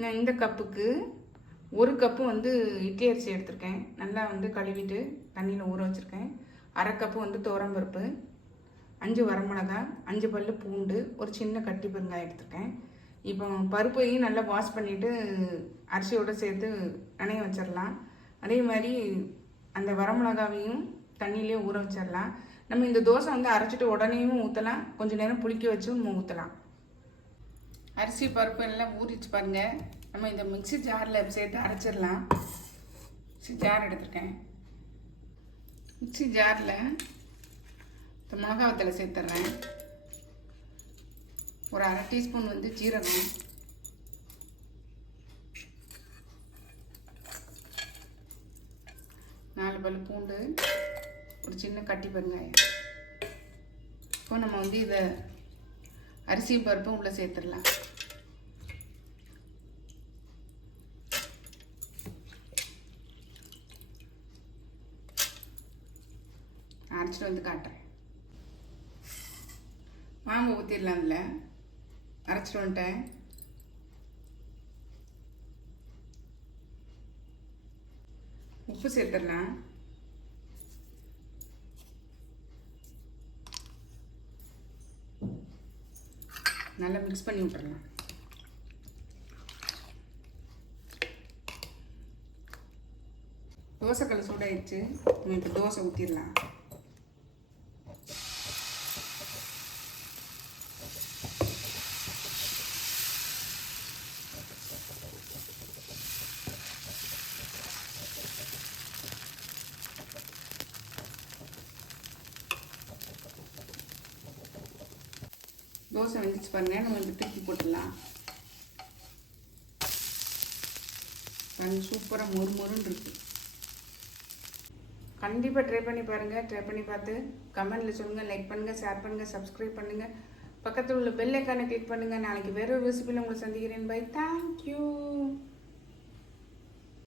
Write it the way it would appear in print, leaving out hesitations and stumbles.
நான் இந்த கப்புக்கு 1 கப்பு வந்து இட்லி அரிசி எடுத்திருக்கேன். நல்லா வந்து கழுவிட்டு தண்ணியில் ஊற வச்சுருக்கேன். 1/2 கப்பு வந்து துவரம்பருப்பு, 5 வரமிளகா, 5 பல்லு பூண்டு, ஒரு சின்ன கட்டி பெருங்காயம் எடுத்திருக்கேன். இப்போ பருப்பையும் நல்லா வாஷ் பண்ணிவிட்டு அரிசியோடு சேர்த்து நனைய வச்சிடலாம். அதே மாதிரி அந்த வரமிளகாவையும் தண்ணியிலே ஊற வச்சிடலாம். நம்ம இந்த தோசை வந்து அரைச்சிட்டு உடனேயும் ஊற்றலாம், கொஞ்சம் நேரம் புளிக்க வச்சும் ஊற்றலாம். அரிசி பருப்பு எல்லாம் ஊறிச்சு பாருங்கள். நம்ம இந்த மிக்ஸி ஜாரில் சேர்த்து அரைச்சிடலாம். மிக்ஸி ஜார் எடுத்துருக்கேன். மிக்ஸி ஜாரில் இந்த மிளகா வத்தலை சேர்த்துட்றேன். ஒரு 1/2 டீஸ்பூன் வந்து ஜீரகம், நாலு பல்லு பூண்டு, ஒரு சின்ன கட்டி பெருங்காயம். இப்போ நம்ம வந்து இதை அரிசி பருப்பும் உள்ளே சேர்த்துடலாம். அரைச்சிட்டு வந்து காட்டுறேன். வாங்க ஊற்றிடலாம். இதில் அரைச்சிட்டு வந்துட்டேன். உப்பு சேர்த்துடலாம். நல்லா மிக்ஸ் பண்ணி விட்டுறலாம். தோசைக்கல் சூடாயிடுச்சு. நம்ம இப்போ தோசை ஊற்றிடலாம். தோசை வெந்துச்சு பாருங்க. நம்ம இப்படி தூக்கி போட்டுடலாம். சூப்பராக மொறுமொறுன்னு இருக்கு. கண்டிப்பாக ட்ரை பண்ணி பாருங்கள். ட்ரை பண்ணி பார்த்து கமெண்டில் சொல்லுங்கள். லைக் பண்ணுங்கள், ஷேர் பண்ணுங்கள், சப்ஸ்கிரைப் பண்ணுங்கள். பக்கத்தில் உள்ள பெல் ஐக்கானை கிளிக் பண்ணுங்கள். நாளைக்கு வேற ஒரு ரெசிபியில் உங்களை சந்திக்கிறேன். பை. தேங்க்யூ.